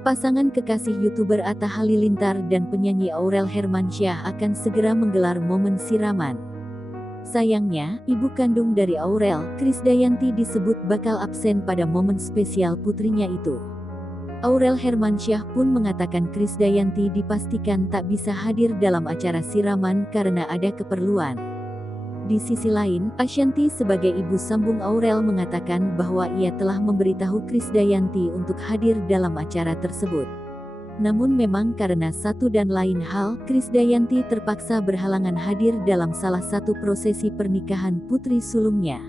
Pasangan kekasih YouTuber Atta Halilintar dan penyanyi Aurel Hermansyah akan segera menggelar momen siraman. Sayangnya, ibu kandung dari Aurel, Krisdayanti disebut bakal absen pada momen spesial putrinya itu. Aurel Hermansyah pun mengatakan Krisdayanti dipastikan tak bisa hadir dalam acara siraman karena ada keperluan. Di sisi lain, Ashanty sebagai ibu sambung Aurel mengatakan bahwa ia telah memberitahu Krisdayanti untuk hadir dalam acara tersebut. Namun memang karena satu dan lain hal, Krisdayanti terpaksa berhalangan hadir dalam salah satu prosesi pernikahan putri sulungnya.